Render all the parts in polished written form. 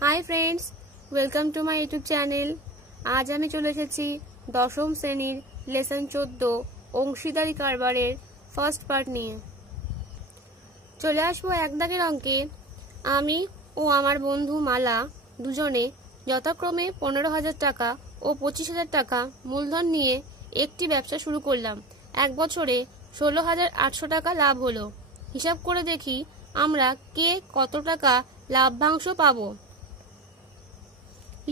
High friends, welcome to my YouTube channel. आज আমি চলে এসেছি দশম শ্রেণীর লেসন 14 অংশীদারি কারবারের ফার্স্ট পার্ট নিয়ে। চলে আসবো এক দাগের অঙ্কে। আমি ও আমার বন্ধু মালা দুজনে যথাক্রমে 15,000 টাকা ও 25,000 টাকা মূলধন নিয়ে একটি ব্যবসা শুরু করলাম। এক বছরে 16,800 টাকা লাভ হলো। হিসাব করে দেখি আমরা কে কত টাকা লাভ্যাংশ পাবো।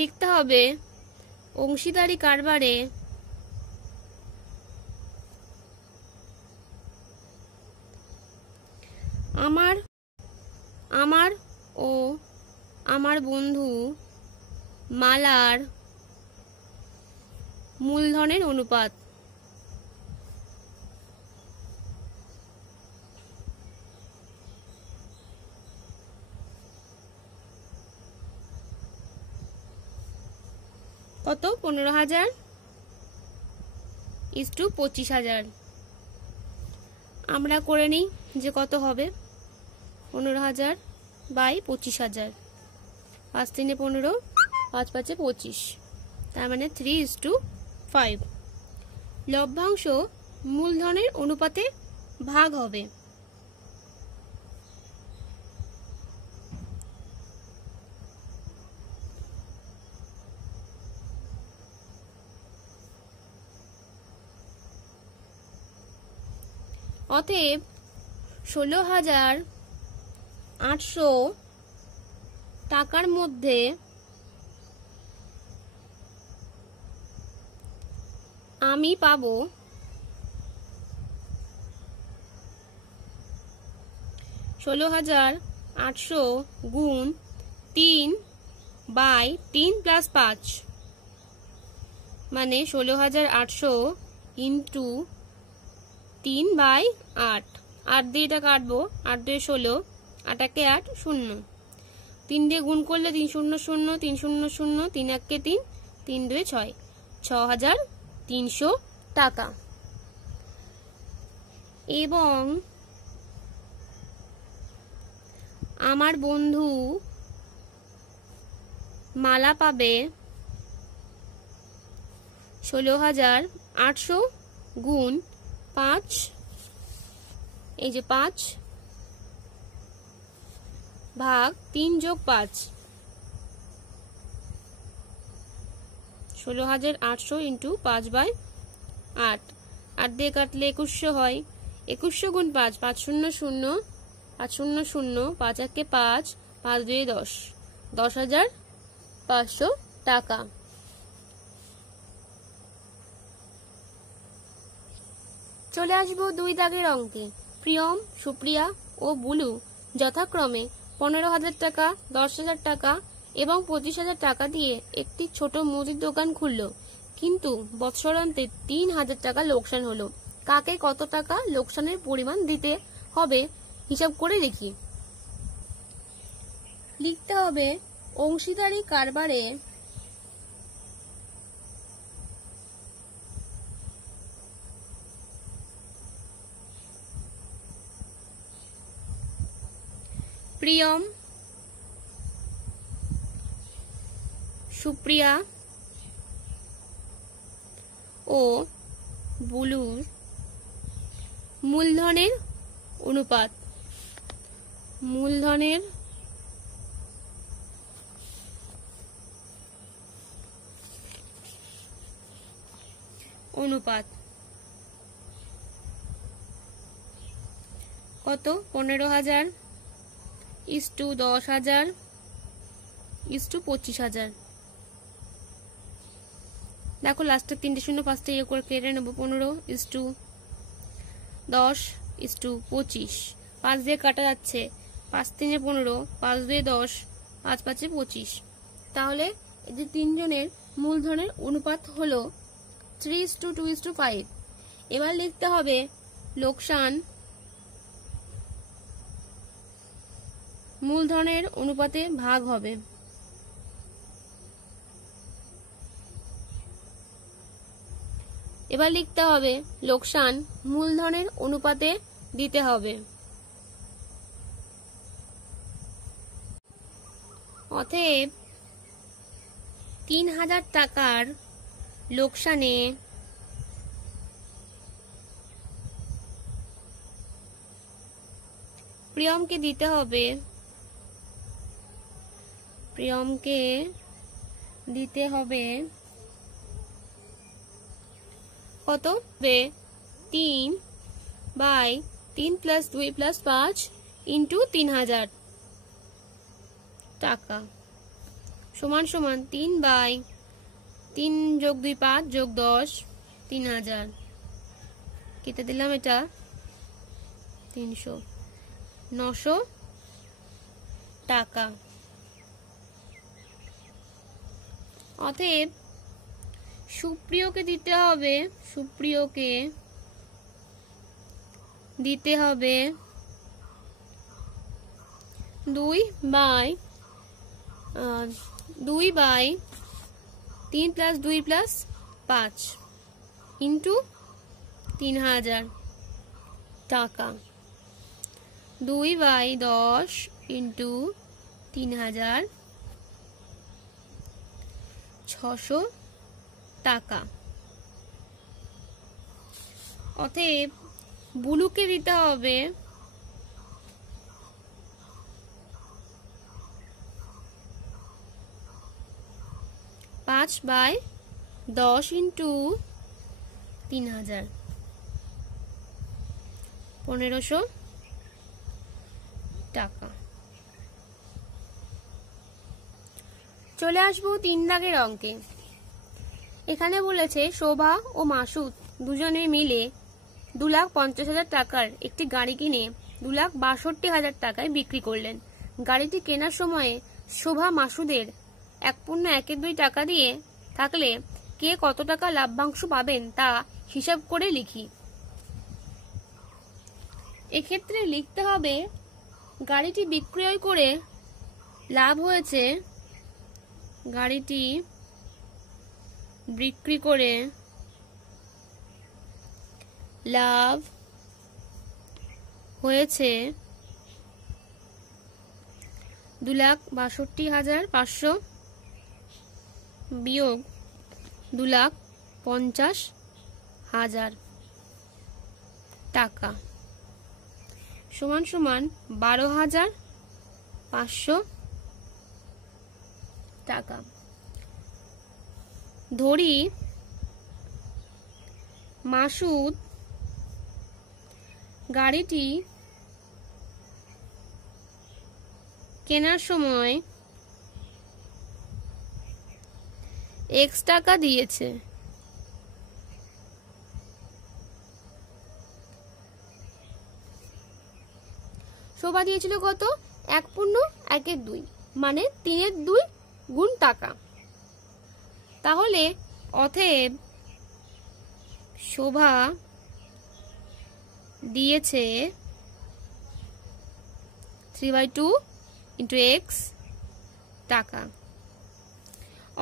লিখতে হবে অংশীদারি কারবারে আমার ও আমার বন্ধু মালার মূলধনের অনুপাত। কত? 15,000 = 25,000। আমরা করে নিই যে কত হবে 15,000 বাই 25,000। 5 × 3 = 15, 5 × 5 = 25, তার মানে 3:5। লভ্যাংশ মূলধনের অনুপাতে ভাগ হবে। অতএব 16,800 টাকার মধ্যে আমি পাবো 16,800 গুণ 3/3 + 5, মানে 16,800 ইন্টু 3/8। 8 দিয়ে এটা কাটবো, 8 × 2 = 16, 8 × 1 = 8, 0। 3 দিয়ে গুণ করলে 3 0 0, 3 0 0, 3 1 × 3, 3 2 = 6, 6,300 টাকা। এবং আমার বন্ধু মালা পাবে 16,800 গুণ 5, এই যে 5 ভাগ 3 + 5, 16,800 × 5/8। 8 দিয়ে কাটলে 2100 হয়। 2100 গুণ 5, 5 0 0, 5 0 0, 5 1 × 5, 5 2 = 10, 10,500 টাকা। চলে আসবো 2 দাগের অঙ্কে। প্রিয়ম, সুপ্রিয়া ও বুলু যথাক্রমে 15,000 টাকা, 10,000 টাকা এবং 25,000 টাকা দিয়ে একটি ছোট মুদির দোকান খুললো, কিন্তু বৎসরান্তে 3,000 টাকা লোকসান হলো। কাকে কত টাকা লোকসানের পরিমাণ দিতে হবে হিসাব করে দেখি। লিখতে হবে অংশীদারি কারবারে প্রিয়ম, সুপ্রিয়া ও বুলুর মূলধনের অনুপাত। মূলধনের অনুপাত কত? 15,000 = 10,000 = 25,000। দেখো লাস্টের 3টে শূন্য 5টে করে কেটে নেবো। 15 = 10 = 25, 5 দিয়ে কাটা যাচ্ছে, 5 3 = 15, 5 2 = 10, 5 5 = 25। তাহলে এই যে তিনজনের মূলধনের অনুপাত হলো 3:2:5। এবার লিখতে হবে লোকসান মূলধনের অনুপাতে ভাগ হবে। এবার লিখতে হবে লোকসান মূলধনের অনুপাতে দিতে হবে। অতএব 3000 টাকার লোকসানে প্রিয়মকে দিতে হবে, কত? 3/3 + 2 + 5 × 3000 টাকা সমান সমান 3/3 + 2 5 + 10 3000 কেটে দিলাম, এটা 300 900 টাকা। অতএব সুপ্রিয়কে দিতে হবে 2/3 + 2 + 5 × 3000 টাকা, 2/10 × 3000 600 টাকা। অতএব বুলুকে দিতে হবে 5/10 × 3000 1500 টাকা। চলে আসবো 3 দাগের অঙ্কে। এখানে বলেছে শোভা ও মাসুদ দুজনে মিলে 2,50,000 টাকার একটি গাড়ি কিনে 2,62,000 টাকায় বিক্রি করলেন। গাড়িটি কেনার সময়ে শোভা মাসুদের 1.12 টাকা দিয়ে থাকলে কে কত টাকা লাভ্যাংশ পাবেন তা হিসাব করে লিখি। এক্ষেত্রে লিখতে হবে গাড়িটি বিক্রয় করে লাভ হয়েছে, গাড়িটি বিক্রি করে লাভ হয়েছে 2,62,500 বিয়োগ 2,50,000 টাকা সমান সমান 12,500 টাকা। ধরি মাসুদ গাড়িটি কেনার সময় X টাকা দিয়েছে, শোভা দিয়েছিল কত? 1.12 মানে 3/2 গুণ টাকা। তাহলে অতএব শোভা দিয়েছে 3/2 × X টাকা।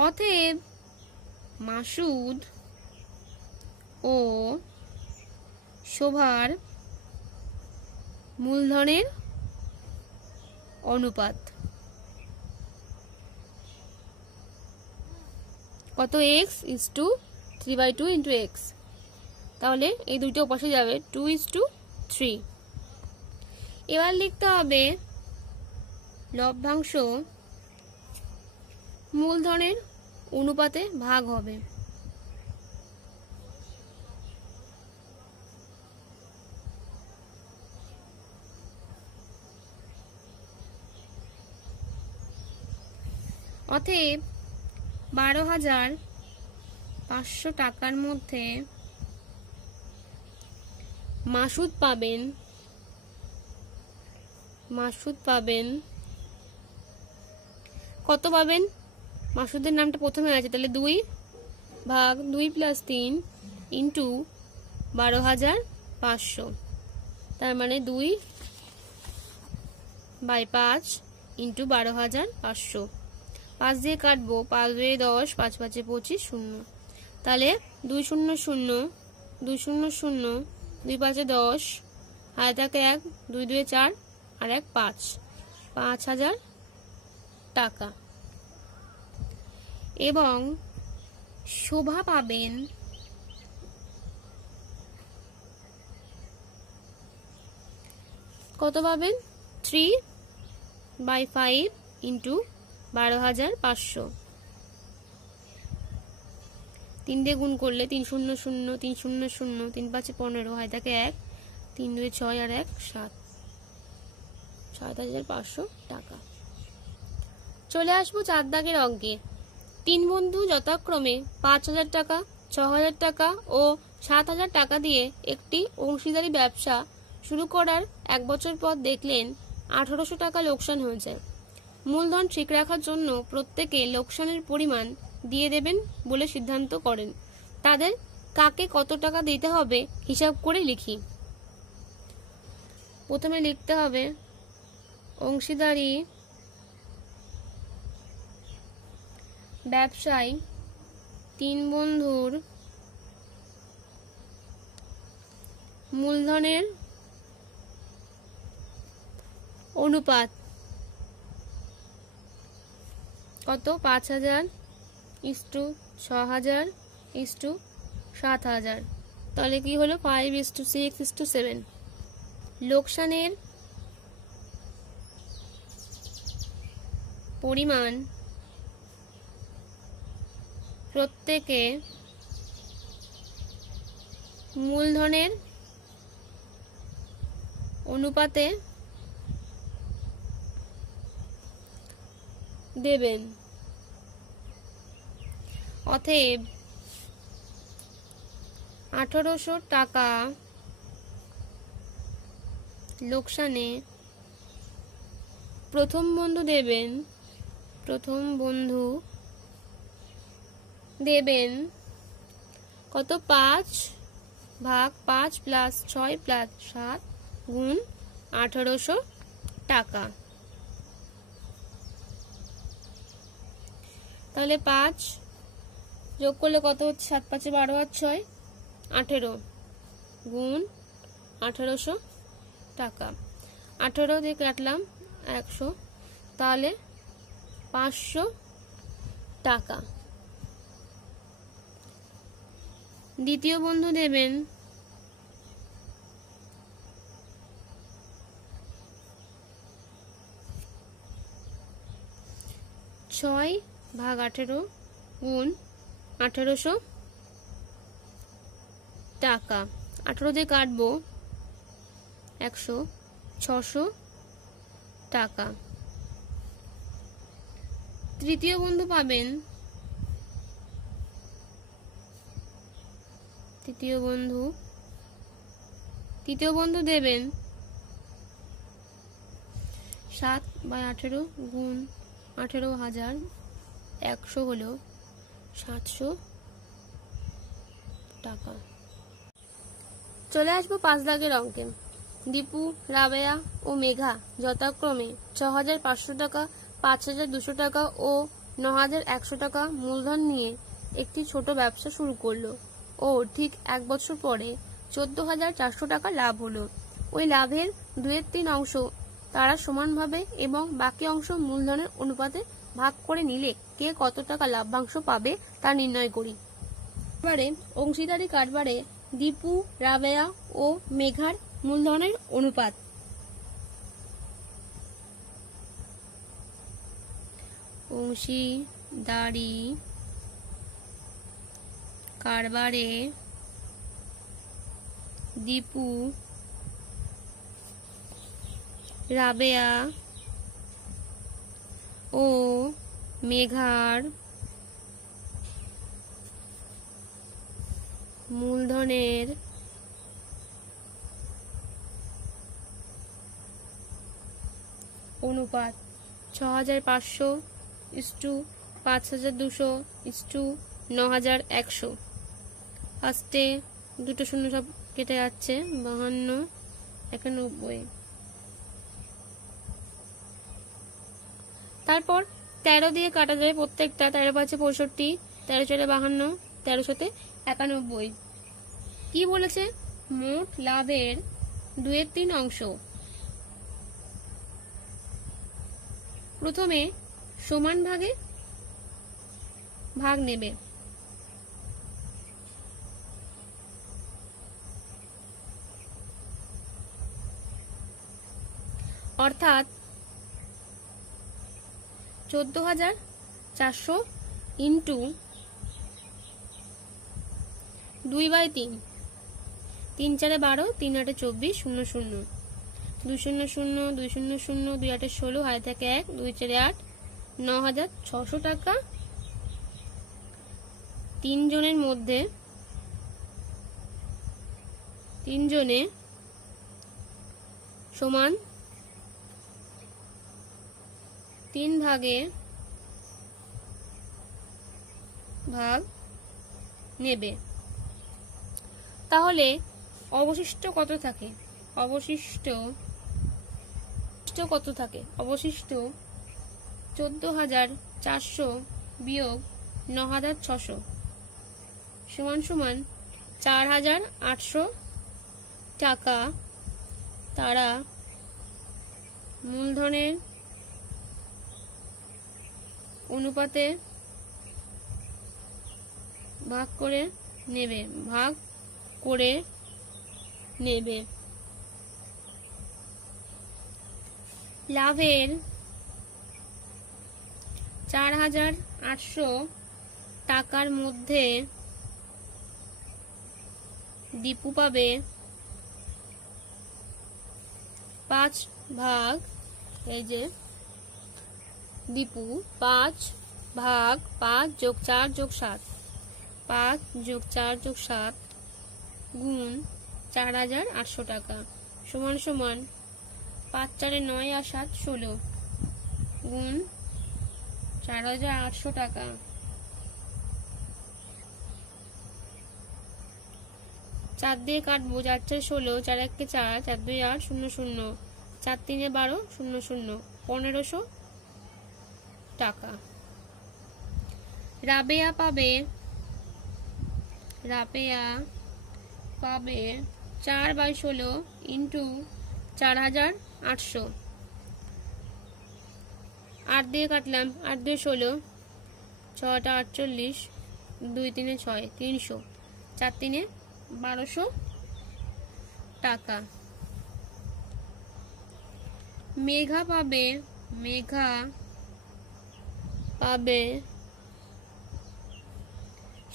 অতএব মাসুদ ও শোভার মূলধনের অনুপাত কত? X = 3/2 × X। তাহলে এই দুইটা পাশে যাবে 2:3। এবার লিখতে হবে লভ্যাংশ মূলধনের অনুপাতে ভাগ হবে। অতএব 12,500 টাকার মধ্যে মাসুদ পাবেন কত পাবেন? মাসুদের নামটা প্রথমে আছে, তাহলে 2/2 + 3 × 12,500, তার মানে 2/5 × 12,500। 5 দিয়ে কাটবো, 5 × 10, 5 × 5 = 25, 0। তাহলে 2 0 0 2 0 0 2 5 10, হাতে থাকে 1, 2 2 4 আর 1 5, 5,000 টাকা এবং শোভা পাবেন কত পাবেন 3/5 ইন্টু 12,500। 3 দিয়ে গুণ করলে 3 0 0 3 0 0 3 5 15 হয় থাকে 1 3 2 6 আর 1 7 7,500 টাকা। চলে আসবো 4 দাগের অঙ্কে। 3 বন্ধু যথাক্রমে 5,000 টাকা, 6,000 টাকা ও 7,000 টাকা দিয়ে একটি অংশীদারি ব্যবসা শুরু করার 1 বছর পর দেখলেন 1,800 টাকা লোকসান হয়েছে। মূলধন ঠিক রাখার জন্য প্রত্যেকে লোকসানের পরিমাণ দিয়ে দেবেন বলে সিদ্ধান্ত করেন। তাদের কাকে কত টাকা দিতে হবে হিসাব করে লিখি। প্রথমে লিখতে হবে অংশীদারি ব্যবসায় 3 বন্ধুর মূলধনের অনুপাত কত 5,000 ইস্টু 6,000 ইস্টু 7,000। তাহলে কি হলো 5:6:7। লোকসানের পরিমাণ প্রত্যেকে মূলধনের অনুপাতে দেবেন। অতএব 1,800 টাকা লোকসানে প্রথম বন্ধু দেবেন কত 5/5 + 6 + 7 গুণ 1,800 টাকা। তাহলে 5 যোগ করলে কত হচ্ছে 7 5 12 আর 6 18 গুণ 1,800 টাকা। 18 দিয়ে কাটলাম 100, তাহলে 500 টাকা। দ্বিতীয় বন্ধু দেবেন 6/18 গুণ 1,800 টাকা। 18 দিয়ে কাটবো 100, 600 টাকা। তৃতীয় বন্ধু পাবেন তৃতীয় বন্ধু দেবেন 7/18 গুণ 18,000, 100 হলো 700 টাকা। চলে আসবো 5 দাগের অঙ্কে। দীপু, রাবেয়া ও মেঘা যথাক্রমে 6,500 টাকা, 5,200 টাকা ও 9,100 টাকা মূলধন নিয়ে একটি ছোট ব্যবসা শুরু করলো ও ঠিক 1 বছর পরে 14,400 টাকা লাভ হলো। ওই লাভের 2/3 অংশ তারা সমানভাবে এবং বাকি অংশ মূলধনের অনুপাতে ভাগ করে নিলে কে কত টাকা লাভ্যাংশ পাবে তা নির্ণয় করি। এবারে অংশীদারি কারবারে দীপু, রাবেয়া ও মেঘার মূলধনের অনুপাত। অংশীদারি কারবারে দীপু, রাবেয়া ও মেঘার মূলধনের অনুপাত 6,500 ইস্টু 5,200 ইস্টু 9,100। ফার্স্টে দুটো শূন্য সব কেটে যাচ্ছে, 52, 91। তারপর 13 দিয়ে কাটা যাবে প্রত্যেকটা। 13 5 65, 13 4 52, 13 7 91। কি বলেছে? মোট লাভের 2/3 অংশ প্রথমে সমান ভাগে ভাগ নেবে। অর্থাৎ 14,400 ইন্টু 2/3, 3 4 12, 3 8 24, 0 0, 2 0 0, 2 0 0, 2 8 16, হাতে থাকে 1, 2 4 8, 9,600 টাকা 3 জনের মধ্যে 3 জনে সমান 3 ভাগে ভাগ নেবে। তাহলে অবশিষ্ট কত থাকে? অবশিষ্ট কত থাকে? অবশিষ্ট 14,400 বিয়োগ 9,600 সমান সমান 4,800 টাকা তারা মূলধনের অনুপাতে ভাগ করে নেবে। লাভের 4,800 টাকার মধ্যে দীপু পাবে 5 ভাগ। এই যে দীপু 5 ভাগ 5 যোগ 4 যোগ 7, 5 যোগ 4 যোগ 7 গুণ 4,800 টাকা সমান সমান 5 4 9 আর 7 16 গুণ 4,800 টাকা। 4 দিয়ে কাটবো, 4 4 16, 4 1 4, 4 2 8, 0 0, 4 3 12, 0 0, 1,500 টাকা। রাবেয়া পাবে 4/16 ইন্টু 4,800, 8 দিয়ে কাটলাম, 8 2 16, 6 48, 2 3 6, 300, 4 3 1200 টাকা। মেঘা পাবে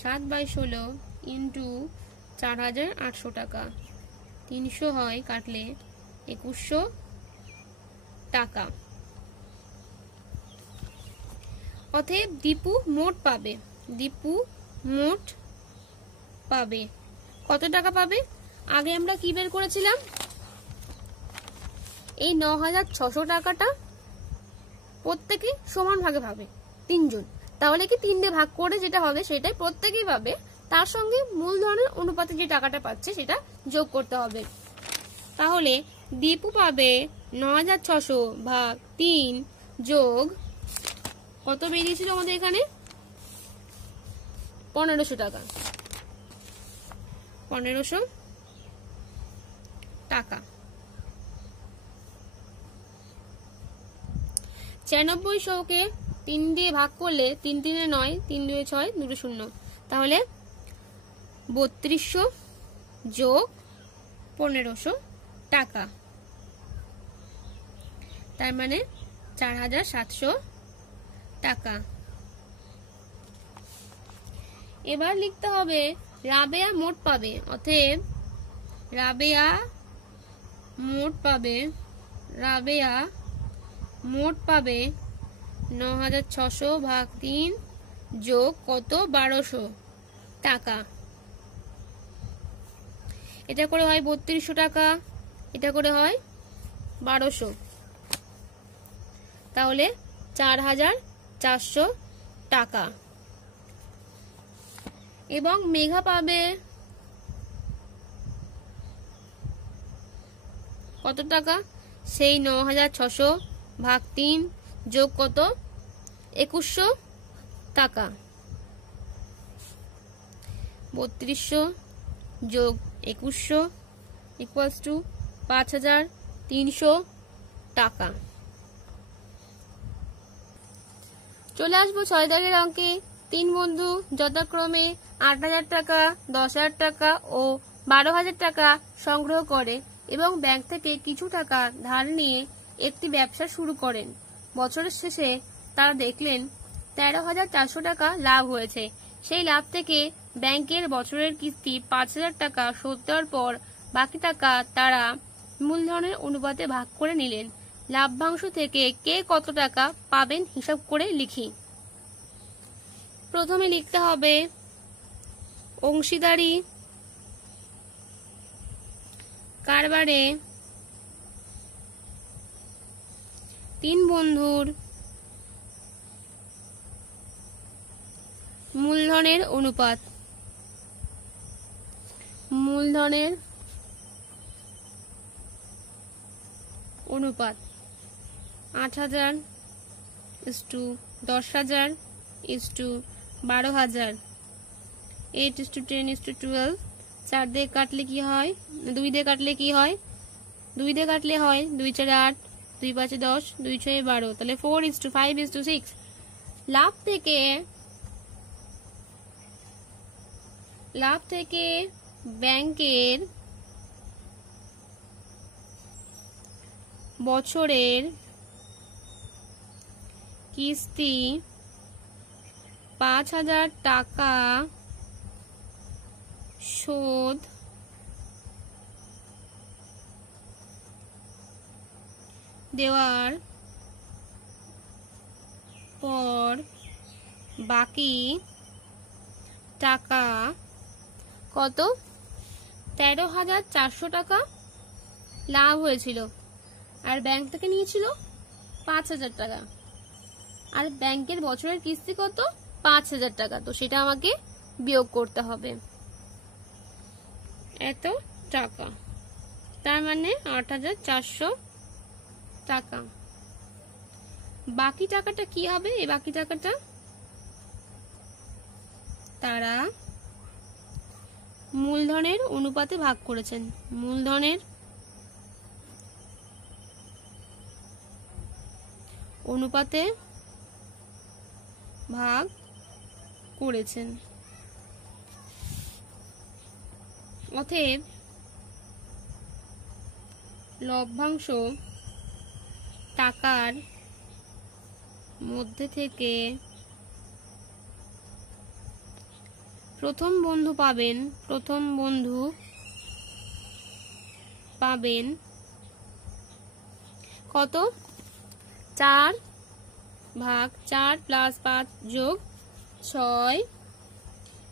7/16 ইন্টু 4,800 টাকা, 300 হয় কাটলে 2,100 টাকা। অতএব দীপু মোট পাবে কত টাকা পাবে? আগে আমরা কি বের করেছিলাম? এই 9,600 টাকাটা প্রত্যেকে সমান ভাগে পাবে 3 জন। তাহলে কি 3 দিয়ে ভাগ করে যেটা হবে সেটাই প্রত্যেকেই পাবে, তার সঙ্গে মূলধনের অনুপাতে যে টাকাটা পাচ্ছে সেটা যোগ করতে হবে। তাহলে দীপু পাবে 9,600 ভাগ 3 যোগ কত বেরিয়েছিল আমাদের এখানে? 1,500 টাকা। 1,500 টাকা। 9600কে 3 দিয়ে ভাগ করলে 3 3 9, 3 2 6, 2 0, তাহলে 3200 যোগ 1,500 টাকা, তার মানে 4,700 টাকা। এবার লিখতে হবে রাবেয়া মোট পাবে। অতএব রাবেয়া মোট পাবে 9,600 ভাগ 3 যোগ কত? 1,200 টাকা। এটা করে হয় 3200 টাকা, এটা করে হয় 1,200, তাহলে 4,400 টাকা। এবং মেঘা পাবে কত টাকা? সেই 9,600 ভাগ 3 যোগ কত? 2,100 টাকা। 3200 যোগ 2,100 ইকুয়ালস টু 5,300 টাকা। চলে আসবো 6 দাগের অঙ্কে। 3 বন্ধু যথাক্রমে 8,000 টাকা, 10,000 টাকা ও 12,000 টাকা সংগ্রহ করে এবং ব্যাংক থেকে কিছু টাকা ধার নিয়ে একটি ব্যবসা শুরু করেন। বছরের শেষে তারা দেখলেন 13,400 টাকা লাভ হয়েছে। সেই লাভ থেকে ব্যাংকের বছরের কিস্তি 5,000 টাকা শোধ দেওয়ার পর বাকি টাকা তারা মূলধনের অনুপাতে ভাগ করে নিলেন। লাভ্যাংশ থেকে কে কত টাকা পাবেন হিসাব করে লিখি। প্রথমে লিখতে হবে অংশীদারি কারবারে 3 বন্ধুর মূলধনের অনুপাত। মূলধনের অনুপাত 8,000 = 10,000 = 12,000, 8:10 = 12। 4 দিয়ে কাটলে কি হয়, 2 দিয়ে কাটলে কি হয়, 2 দিয়ে কাটলে হয় 2 4 8, 2 5 10, 2 6 12, তাহলে 4:5:6। লাভ থেকে ব্যাংকের বছরের কিস্তি 5,000 টাকা শোধ দেওয়ার পর বাকি টাকা কত, 13,400 টাকা লাভ হয়েছিল আর ব্যাংক থেকে নিয়েছিল 5,000 টাকা আর ব্যাংকের বছরের কিস্তি কত, 5,000 টাকা। তো সেটা আমাকে বিয়োগ করতে হবে, এত টাকা, তার মানে 8,400 টাকা। বাকি টাকাটা কি হবে, এই বাকি টাকাটা তারা মূলধনের অনুপাতে ভাগ করেছেন। মূলধনের অনুপাতে ভাগ করেছেন। অতএব লভ্যাংশ টাকার মধ্যে থেকে প্রথম বন্ধু পাবেন কত, 4/4 + 5 + 6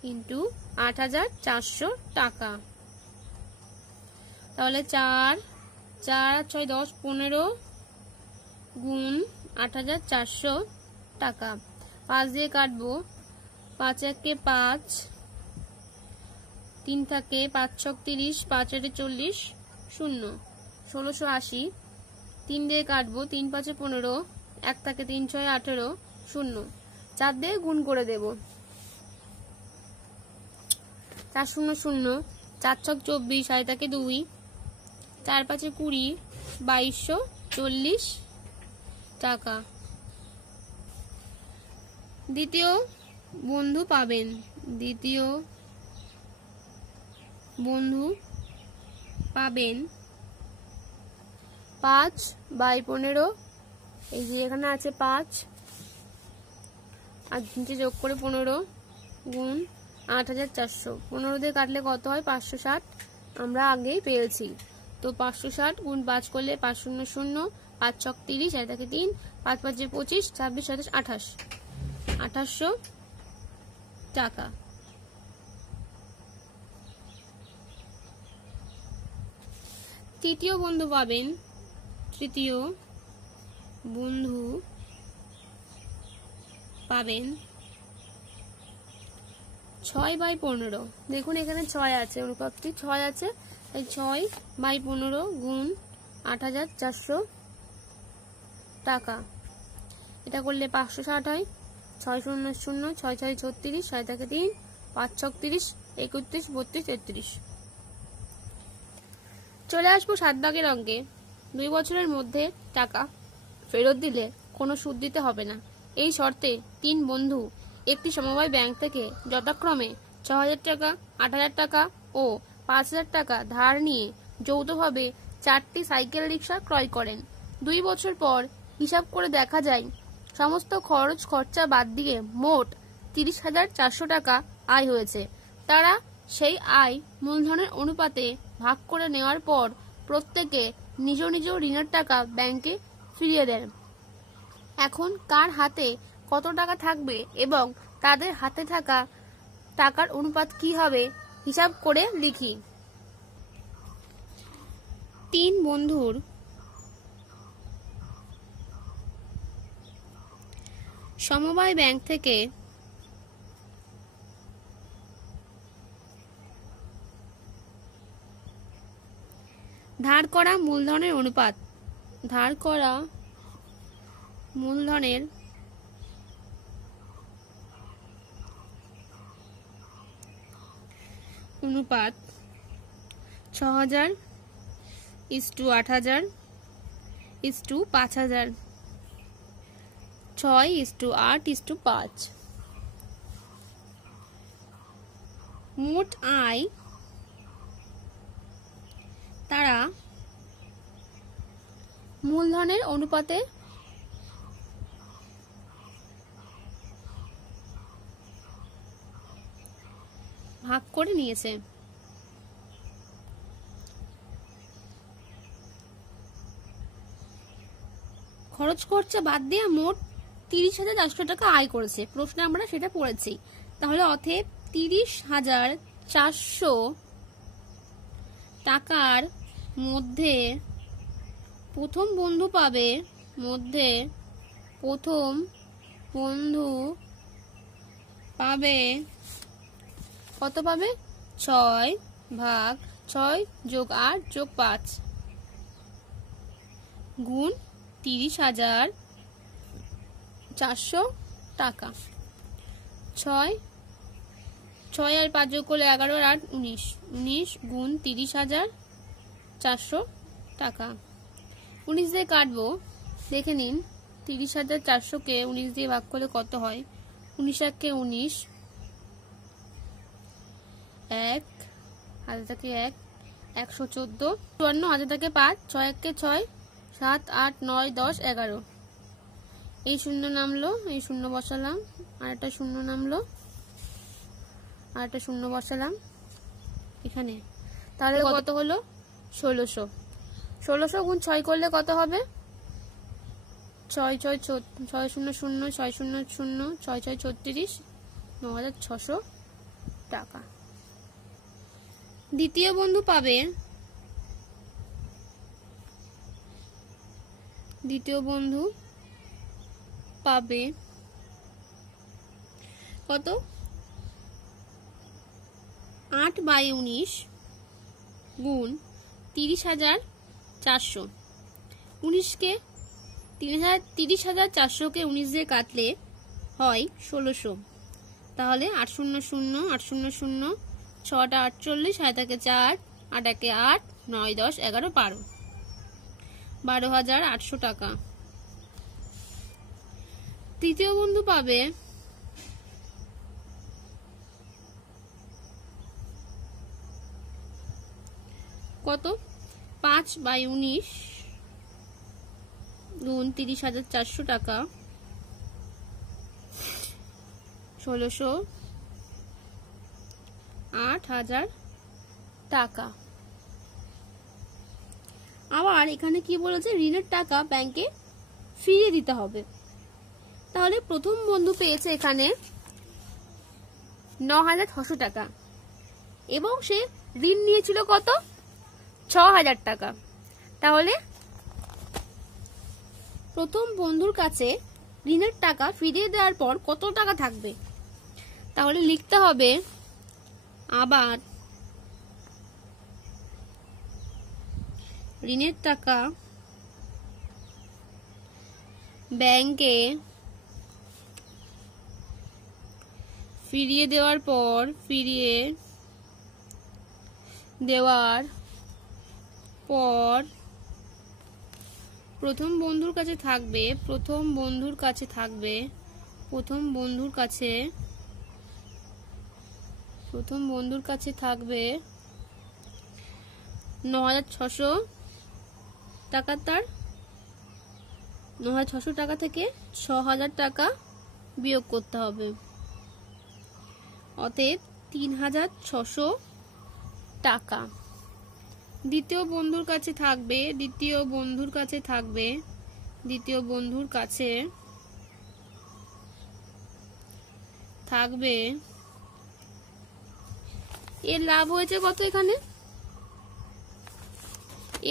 × 8,400 টাকা। তাহলে 4 4 আর 6 10 15 গুণ 8,400 টাকা। 5 দিয়ে কাটবো, 5 1 5, 3 থাকে 5 6 30, 5 8 40, 0 1680। 3 দিয়ে কাটবো, 3 5 15, 1 থাকে 3 6 18, 0 4 দিয়ে গুণ করে দেব, 4 0 0, 4 6 24, 6 থাকে 2, 4 5 20, 2240 টাকা। দ্বিতীয় বন্ধু পাবেন 5/15, এই যে এখানে আছে 5 আর নিচে যোগ করে 15 গুণ 8,400। 15 দিয়ে কাটলে কত হয়, 560, আমরা আগেই পেয়েছি। তো 560 গুণ 5 করলে 5 0 0, 5 6 30, 6 থাকে 3, 5 5 25, 26 27 28, 2800 টাকা। তৃতীয় বন্ধু পাবেন 6/15। দেখুন এখানে 6 আছে, অনুপাতটি 6 আছে, তাই 6/15 গুণ 8,400 টাকা। এটা করলে 560 হয়, 6 0 0, 6 6 36, 6 থাকে 3, 5 6 30, 31 32 33। চলে আসবো 7 দাগের অঙ্কে। 2 বছরের মধ্যে টাকা ফেরত দিলে কোনো সুদ দিতে হবে না। এই শর্তে তিন বন্ধু একটি সমবায় ব্যাংক থেকে যথাক্রমে ৬,০০০ টাকা, ৮,০০০ টাকা ও ৫,০০০ টাকা ধার নিয়ে যৌথভাবে 4টি সাইকেল রিক্সা ক্রয় করেন। 2 বছর পর হিসাব করে দেখা যায় সমস্ত খরচ খরচা বাদ দিয়ে মোট 30,৪০০ টাকা আয় হয়েছে। তারা সেই আয় মূলধনের অনুপাতে ভাগ করে নেওয়ার পর প্রত্যেকে নিজ নিজ ঋণের টাকা ব্যাংকে ফিরিয়ে দেন। এখন কার হাতে কত টাকা থাকবে এবং তাদের হাতে থাকা টাকার অনুপাত কি হবে হিসাব করে লিখি। 3 বন্ধুর সমবায় ব্যাংক থেকে ধার করা মূলধনের অনুপাত। ধার করা মূলধনের অনুপাত ৬,০০০:৮,০০০:৫,০০০, ৬:৮:৫। মোট আয় তারা মূলধনের অনুপাতে ভাগ করে নিয়েছে। খরচ খরচা বাদ দিয়ে মোট 30,৪০০ টাকা আয় করেছে। প্রশ্নে আমরা সেটা পড়েছি। তাহলে অতএব 30,৪০০ টাকার মধ্যে প্রথম বন্ধু পাবে কত পাবে? 6/6+8+5 গুণ 30,৪০০ টাকা। 6 আর 5 যোগ করলে 11 আর 8 19 গুণ 30,৪০০ টাকা। 19 দিয়ে কাটবো, দেখে নিন। 30,৪০০কে 19 দিয়ে ভাগ করলে কত হয়? 19 × 19, 1 হাতে থাকে 1, 114, 54 হাতে থাকে 5, 6 × 6, 7, 8, 9, 10, 11। এই শূন্য নামলো, এই শূন্য বসালাম, আর একটা শূন্য নামলো, আর একটা শূন্য বসালাম এখানে। তাহলে কত হলো? 1600। 1600 গুণ 6 করলে কত হবে? 6 0 0 6 0 0 6 6 36, 9,600 টাকা। দ্বিতীয় বন্ধু পাবে কত? 8/19 গুণ 30,400। 30,400কে 19 দিয়ে কাটলে হয় 1600। তাহলে 800 800, 6টা 48, 7 × 4, 8 × 8, 9 10 11 12, 12,800 টাকা। তৃতীয় বন্ধু পাবে কত? 5/19 গুণ 30,400 টাকা, 1600, 8,000 টাকা। আবার এখানে কি বলেছে? ঋণের টাকা ব্যাংকে ফিরিয়ে দিতে হবে। তাহলে প্রথম বন্ধু পেয়েছে এখানে 9,600 টাকা এবং সে ঋণ নিয়েছিল কত? 6,000 টাকা। তাহলে প্রথম বন্ধুর কাছে ঋণের টাকা ফিরিয়ে দেওয়ার পর কত টাকা থাকবে? তাহলে লিখতে হবে আবার ঋণের টাকা ব্যাংকে ফিরিয়ে দেওয়ার পর প্রথম বন্ধুর কাছে থাকবে প্রথম বন্ধুর কাছে থাকবে 9,600 টাকা। তার 9,600 টাকা থেকে 6,000 টাকা বিয়োগ করতে হবে, অতএব 3,600 টাকা। দ্বিতীয় বন্ধুর কাছে থাকবে এর লাভ হয়েছে কত? এখানে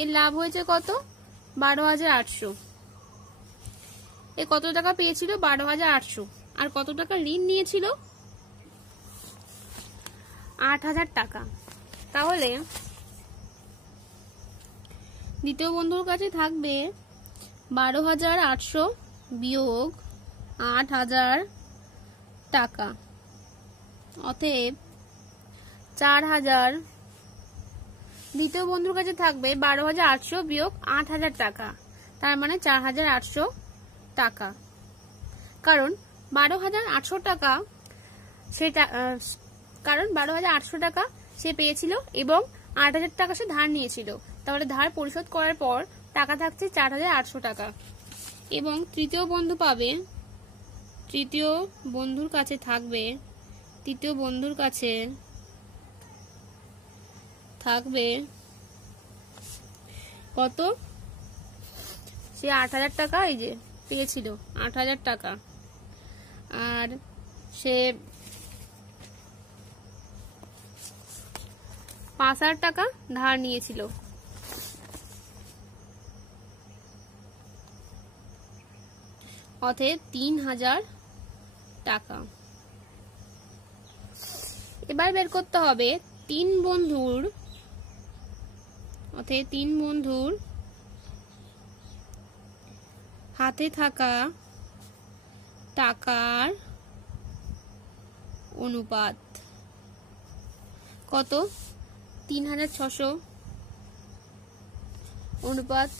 এর লাভ হয়েছে কত? 12,800। এ কত টাকা পেয়েছিল? 12,800। আর কত টাকা ঋণ নিয়েছিল? 8,000 টাকা। তাহলে দ্বিতীয় বন্ধুর কাছে থাকবে 12,800 বিয়োগ 8,000 টাকা, অতএব 4,000। দ্বিতীয় বন্ধুর কাছে থাকবে 12,800 বিয়োগ 8,000 টাকা, তার মানে 4,800 টাকা। কারণ 12,800 টাকা সে পেয়েছিল এবং 8,000 টাকা সে ধার নিয়েছিল। তাহলে ধার পরিশোধ করার পর টাকা থাকছে 4,800 টাকা। এবং তৃতীয় বন্ধুর কাছে থাকবে কত? সে 8,000 টাকা এই যে পেয়েছিল, 8,000 টাকা, আর সে 5,000 টাকা ধার নিয়েছিল। অতএব 3,000 টাকা। এবার বের করতে হবে তিন বন্ধুর হাতে থাকা টাকার অনুপাত কত? 3,600 অনুপাত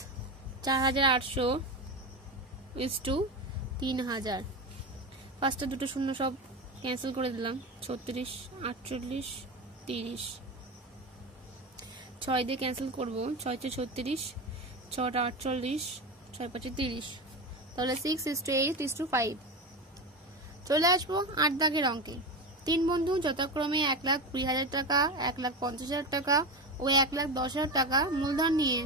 4,800 3,000। ফার্স্টে দুটো শূন্য সব ক্যান্সেল করে দিলাম। 36, 48, 30। 6 দিয়ে ক্যান্সেল করবো। 6 তে 36, 6টা 48, 6 5 30। তাহলে 6:8:5। চলে আসবো 8 দাগের অঙ্কে। তিন বন্ধু যথাক্রমে 1,20,000 টাকা, 1,50,000 টাকা ও 1,10,000 টাকা মূলধন নিয়ে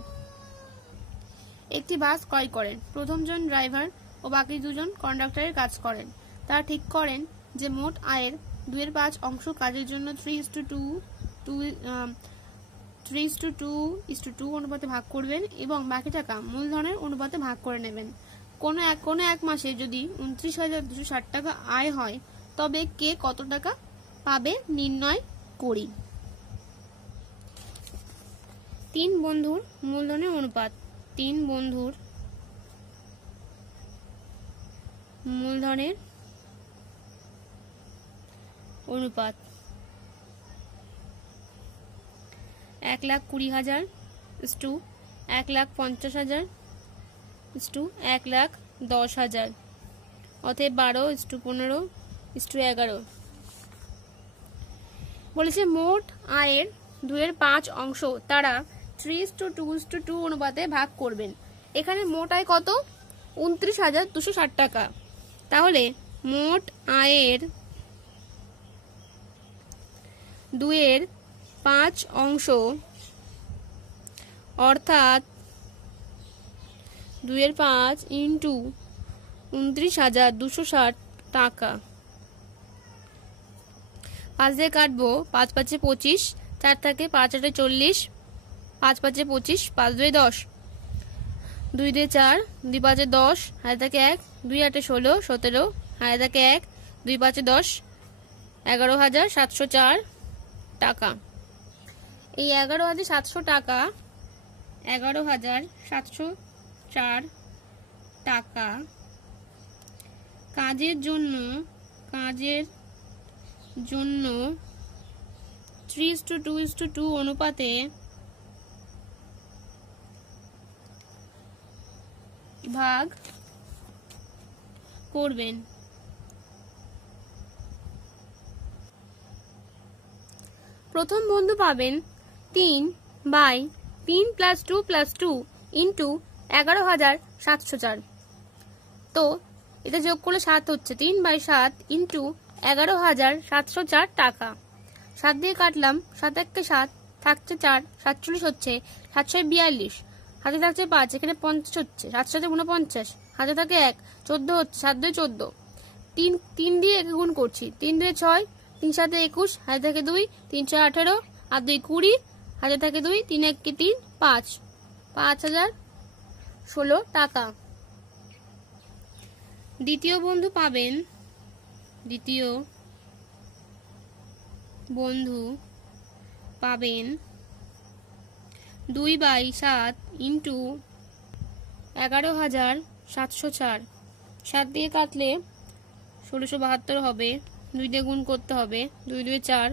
একটি বাস ক্রয় করেন। প্রথম জন ড্রাইভার ও বাকি দুজন কন্ডাক্টরের কাজ করেন। তারা ঠিক করেন যে মোট আয়ের 2/5 অংশ কাজের জন্য 3:2 অনুপাতে ভাগ করবেন এবং বাকি টাকা মূলধনের অনুপাতে ভাগ করে নেবেন। কোনো এক মাসে যদি 29,260 টাকা আয় হয় তবে কে কত টাকা পাবে নির্ণয় করি। তিন বন্ধুর মূলধনের অনুপাত। তিন বন্ধুর মূলধনের অনুপাত 1,20,000 = 1,50,000 = 1,10,000। অতএব 12:15:11। বলেছে মোট আয়ের 2/5 অংশ তারা 3:2 অনুপাতে ভাগ করবেন। এখানে মোট আয় কত? 29,260 টাকা। তাহলে মোট আয়ের 2/5 অংশ অর্থাৎ 2/5 × 29,260 টাকা। 5 দিয়ে কাটবো। 5 5 25, 4 থাকে 5 8 40, 5 5 25, 5 2 10, 2 2 4, 2 5 10, হাতে থাকে 1, 2 8 16, 17, হাতে থাকে 1, 2 5 10, 11,704 টাকা। এই 11,700 টাকা 11,704 টাকা কাজের জন্য 3:2 অনুপাতে ভাগ করবেন। প্রথম বন্ধু পাবেন 3/3 + 2 + 2 ইন্টু 11,704। তো এটা যোগ করলে 7 হচ্ছে, 3/7 ইন্টু 11,704 টাকা। 7 দিয়ে কাটলাম, 7 × 1 = 7, থাকছে 4, 47 হচ্ছে, 7 × 42, হাতে থাকছে 5, এখানে 50 হচ্ছে, 7 × 7 = 49, হাতে থাকে 1, 14 হচ্ছে, 7 × 2 = 14, 3 দিয়ে একে গুণ করছি, 3 × 2 = 6, 3 × 7 = 21, হাতে থাকে 2, 3 × 6 = 18, আর 2 = 20, হাতে থাকে 2, 3 × 1 = 3, 5, 5,016 টাকা। দ্বিতীয় বন্ধু পাবেন 2/7 ইন্টু 11,704। 7 দিয়ে কাটলে 1672 হবে, 2 দিয়ে গুণ করতে হবে, 2 × 2 = 4,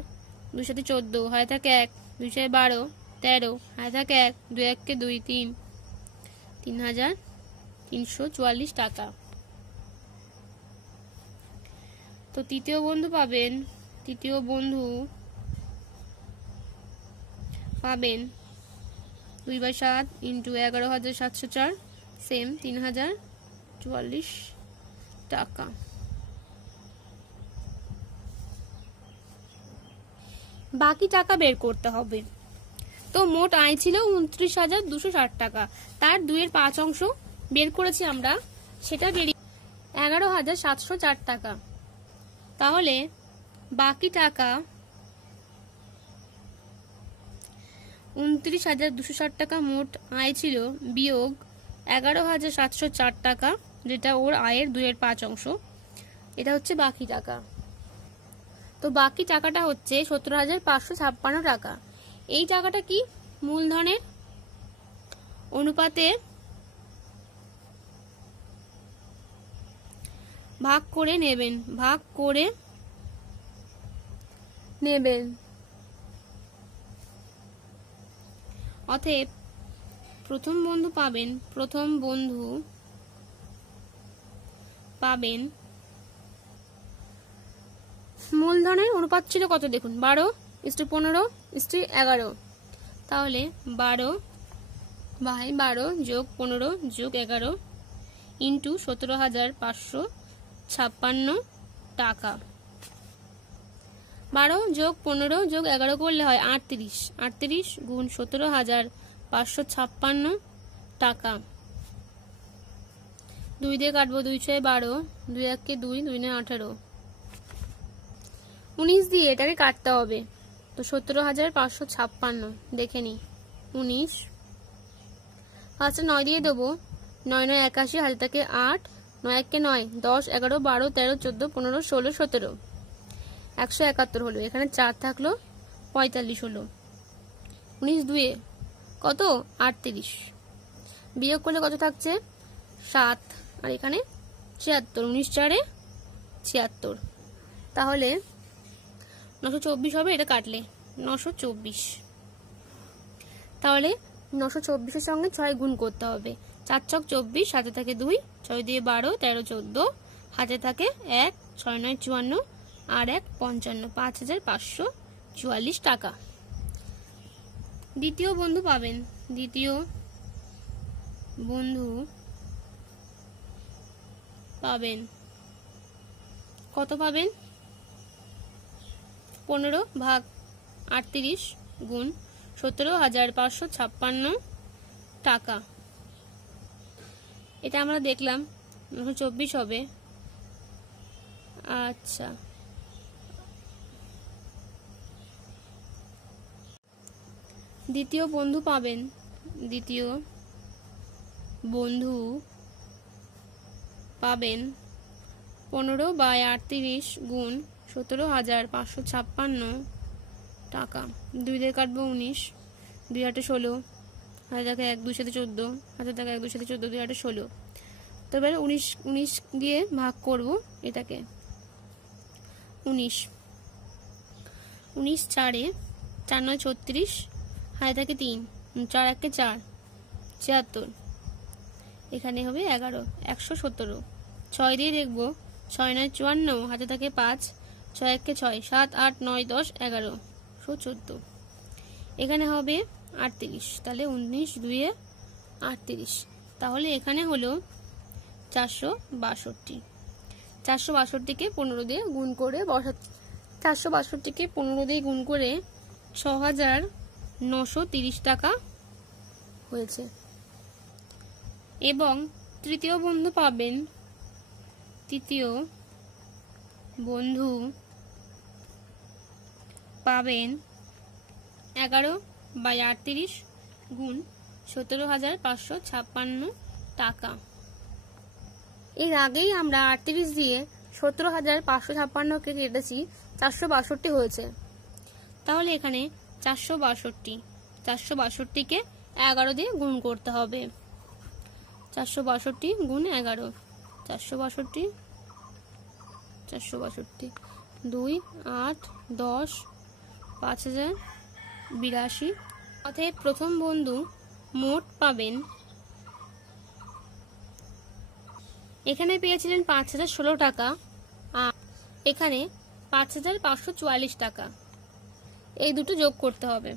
2 × 7 = 14, হাতে থাকে 1, 2 × 6 = 12, 13, হাতে থাকে 1, 2 × 1 = 2, 3, 3,344 টাকা। তো তৃতীয় বন্ধু পাবেন 2/7 ইন্টু 11,704, সেম 3,044 টাকা। বাকি টাকা বের করতে হবে। তো মোট আয় ছিল 29,260 টাকা, তার 2-এর 5 অংশ বের করেছি আমরা, সেটা বেরিয়ে 11,704 টাকা। তাহলে বাকি টাকা 29,260 টাকা মোট আয় ছিল, বিয়োগ 11,704 টাকা, যেটা ওর আয়ের 2-এর 5 অংশ, এটা হচ্ছে বাকি টাকা। তো বাকি টাকাটা হচ্ছে 17,556 টাকা। এই টাকাটা কি মূলধনের অনুপাতে ভাগ করে নেবেন, অতএব প্রথম বন্ধু পাবেন মূলধনের অনুপাত ছিল কত দেখুন, 12:15:11। তাহলে 12/12 + 15 + 11 ইন্টু 17,556 টাকা। 12 + 15 + 11 করলে হয় 38, 38 × 17,556 টাকা। 2 দিয়ে কাটবো, 2 × 6 = 12, 2 × 1 = 2, 2 × 9 = 18, 19 দিয়ে এটাকে কাটতে হবে। তো 17,556 দেখে নি, 19 ফার্স্টে 9 দিয়ে দেবো, 9 × 9 = 81, হাতে থাকে 8, 9 × 1 = 9, 10, 11, 12, 13, 14, 15, 16, 17, 171 হলো, এখানে 4 থাকলো, 45 হলো। 19 2 কত, 38, বিয়োগ করলে কত থাকছে, 7, আর এখানে 76, 19 4 76, তাহলে 924 হবে, এটা কাটলে 924। তাহলে 924-এর সঙ্গে 6 গুণ করতে হবে, 4 × 24, হাতে থাকে 2, 6 দিয়ে 12, 13, 14, হাতে থাকে 1, 6 × 9 = 54, আর 1 55, 5,544 টাকা। দ্বিতীয় বন্ধু পাবেন কত পাবেন, 15/38 গুণ 17,556 টাকা। এটা আমরা দেখলাম 924 হবে। আচ্ছা, দ্বিতীয় বন্ধু পাবেন 15/38 গুণ 17,556 টাকা। 2 দিয়ে কাটবো, 19, 2 × 8 = 16, হাতে থাকে 1, 2 × 7 = 14, হাতে থাকে 1, 2 × 7 = 14, 2 × 8 = 16। তো এবারে 19 দিয়ে ভাগ করব এটাকে, 19 4 4 9 36, হাতে থাকে 3, 4 1 4, 76, এখানে হবে 11, 117। 6 দিয়ে দেখবো, 6 9 54, হাতে থাকে 5, 6 1 6, 7 8 9 10 11, 514। এখানে হবে 38, তাহলে 19 2 38, তাহলে এখানে হলো 462। 462কে 15 দিয়ে গুণ করে 462কে 15 দিয়ে গুণ করে 6930 টাকা হয়েছে। এবং তৃতীয় বন্ধু পাবেন 11/38 গুণ 17,556 টাকা। এর আগেই আমরা 38 দিয়ে 17,556কে কেটেছি, 462 হয়েছে। তাহলে এখানে 462কে 11 দিয়ে গুণ করতে হবে। 462 গুণ 11, 462 2 8 10 5082। অতএব প্রথম বন্ধু মোট পাবেন, এখানে পেয়েছিলেন 5016 টাকা, আর এখানে 5544 টাকা। এই দুটো যোগ করতে হবে,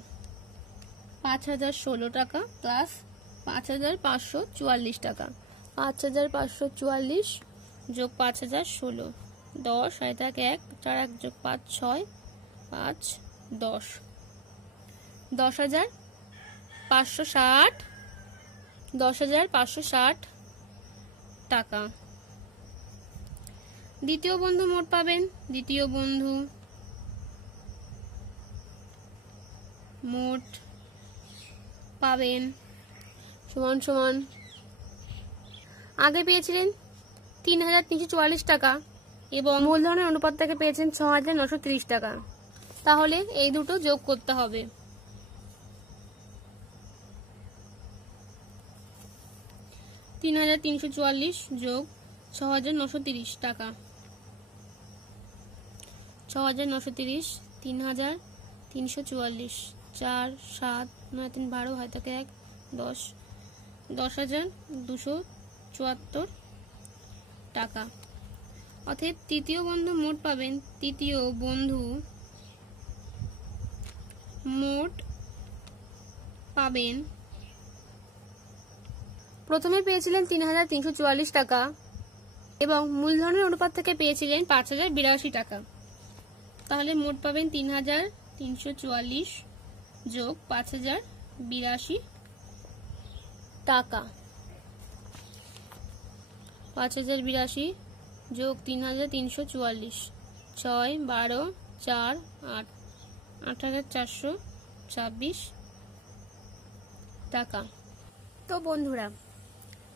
5016 টাকা প্লাস 5544 টাকা। 5544 যোগ 5016, 10 1 4 1 যোগ 5 6 5 10, 10,560 টাকা। দ্বিতীয় বন্ধু মোট পাবেন, দ্বিতীয় বন্ধু মোট পাবেন সমান সমান, আগে পেয়েছিলেন 3,344 টাকা এবং মূলধনের অনুপাত থেকে পেয়েছেন 6,930 টাকা। তাহলে এই দুটো যোগ করতে হবে। 3,344 যোগ 6,930 টাকা, 6,930 3,344 4 7 9 3 12 হয় থাকে 1 10, 10,274 টাকা। অতএব তৃতীয় বন্ধু মোট পাবেন, তৃতীয় বন্ধু মোট পাবেন, প্রথমে পেয়েছিলেন 3,344 টাকা এবং মূলধনের অনুপাত থেকে পেয়েছিলেন 5,082 টাকা। তাহলে মোট পাবেন 3,344 যোগ 5,082 টাকা, 5,082 যোগ 3,344, 6 12 4 8, 8,426 টাকা। তো বন্ধুরা,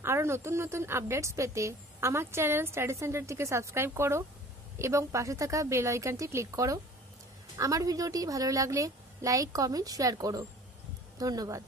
আরো নতুন নতুন আপডেটস পেতে আমার চ্যানেল স্টাডি সেন্টারটিকে সাবস্ক্রাইব করো এবং পাশে থাকা বেল আইকনটি ক্লিক করো। আমার ভিডিওটি ভালো লাগলে লাইক কমেন্ট শেয়ার করো। ধন্যবাদ।